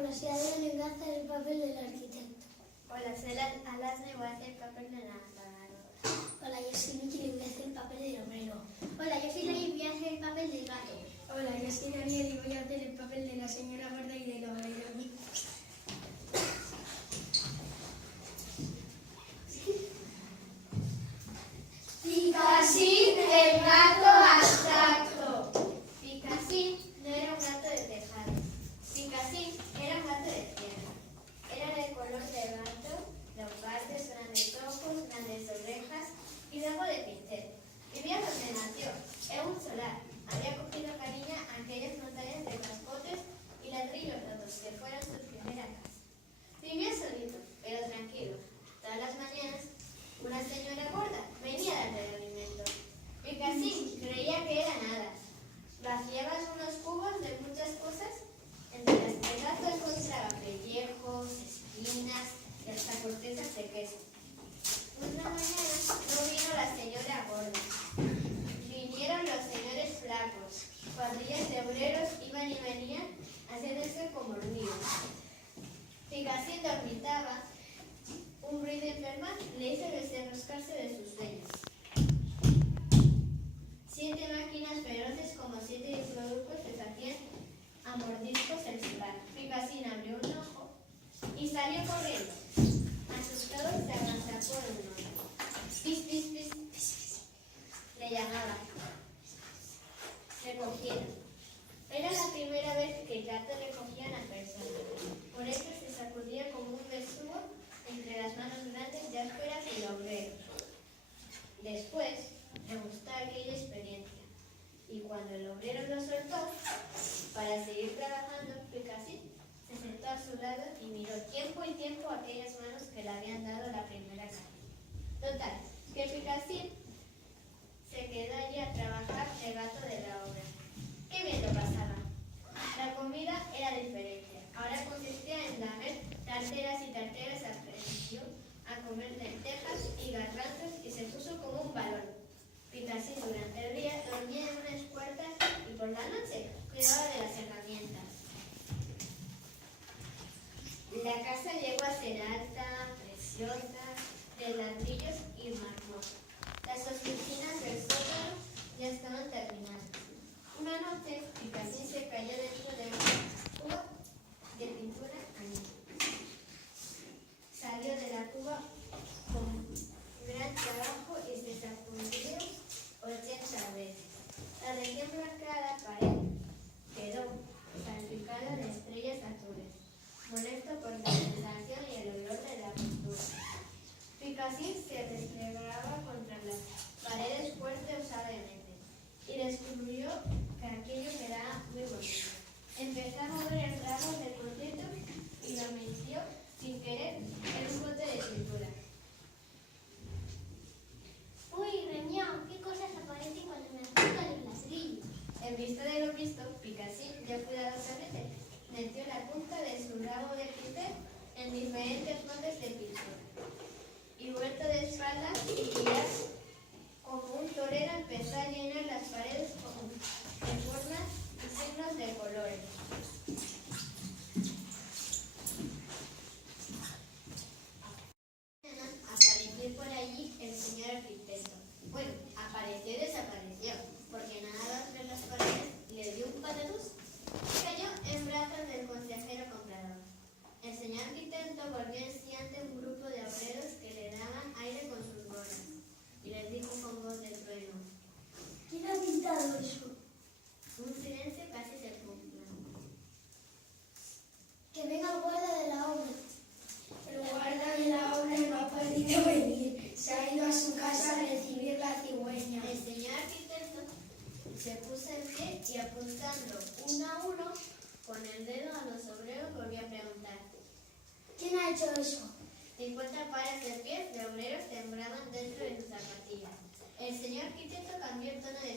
velocidad de la venganza es el papel del arquitecto. Hola, soy Alasne y voy a hacer el papel de la nadadora. Hola, yo soy Miki y voy a hacer el papel del obrero. Hola, yo soy Nayib y voy a hacer el papel del gato. Hola, yo soy Daniel y voy a hacer el papel de la señora gorda y del obrero. Picassín, el gato abstracto. Picassín no era un gato de tejado. Picassín era un gato de tierra. Era de color de gato, leopardos, grandes ojos, grandes orejas y luego de pincel. Vivía donde nació, en un solar. Había cogido cariño a aquellas montañas de cascotes y ladrillos rotos que fueron su primera casa. Vivía solito, pero tranquilo. Todas las mañanas, una señora gorda venía a darle el alimento. Picassín creía que eran hadas. Vaciaban unos cubos de muchas cosas, entre las que el gato encontraba pellejos, espinas y hasta cortezas de queso. Una mañana no vino la señora gorda. Vinieron los señores flacos. Cuadrillas de obreros iban y venían haciéndose como hormigas. Picassín dormitaba. Un ruido infernal le hizo desenroscarse de sus sueños. 7 máquinas feroces como 7 diplodocus les hacían a mordiscos el solar. Picassín abrió un ojo y salió corriendo. Asustado se avanzó por uno. Pis, pis, pis, pis, pis. Le llamaban. Recogieron. Era la primera vez que el gato recogía a una persona. Por eso se sacudía como un besugo entre las manos grandes y ásperas del obrero. Después le gustó aquella experiencia. Y cuando el obrero lo soltó, para seguir trabajando, Picassín se sentó a su lado y miró tiempo y tiempo aquellas manos que le habían dado la primera carne. Total, que Picassín se quedó allí a trabajar el gato de la obra. ¡Qué bien lo pasaba! La comida era diferente. Ahora consistía en lamer tarteras y tarteras. Aprendió a comer lentejas y garbanzos y se puso como un balón. Picassín durante el día dormía en unas puertas y por la noche cuidaba de las herramientas. La casa llegó a ser alta, preciosa, de ladrillos y mármol. Las oficinas del sótano ya estaban terminadas. Una noche, Picassín se cayó dentro de una cuba de pintura anilla. Salió de la cuba con gran trabajo y se sacudió 80 veces. La recién blanqueada pared quedó salpicada de estrellas azules, molesto por la sensación y el olor de la pintura. Picassín se desplegaba contra las paredes fuerte osadamente y descubrió que aquello quedaba muy bonito. Empezó a mover el rabo del boceto y lo metió sin querer en un bote de pintura. Uy, reñón, ¿qué cosas aparecen cuando me acerco a los ladrillos? En vista de lo visto, Picassín ya cuidadosamente metió la punta de su rabo de pincel en diferentes moldes de pintura. Y vuelto de espaldas y giras como un torero, empezó a llenar las paredes de formas y signos de colores. Apareció por allí el señor arquitecto. Bueno, apareció y desapareció, porque nada más ver las paredes le dio un patatús y cayó en brazos del consejero comprador. El señor arquitecto volvió ante un grupo de obreros que le daban aire con sus bolas y les dijo con voz de trueno: ¿Quién ha pintado eso? Un silencio casi sepulcral. Que venga el guarda de la obra. El guarda de la obra no ha podido venir. Se ha ido a su casa a recibir la cigüeña. El señor arquitecto se puso en pie y apuntando uno a uno con el dedo a los obreros volvió a preguntar: ¿Quién ha hecho eso? 50 pares de pies de obreros temblaban dentro de sus zapatillas. El señor arquitecto cambió el tono de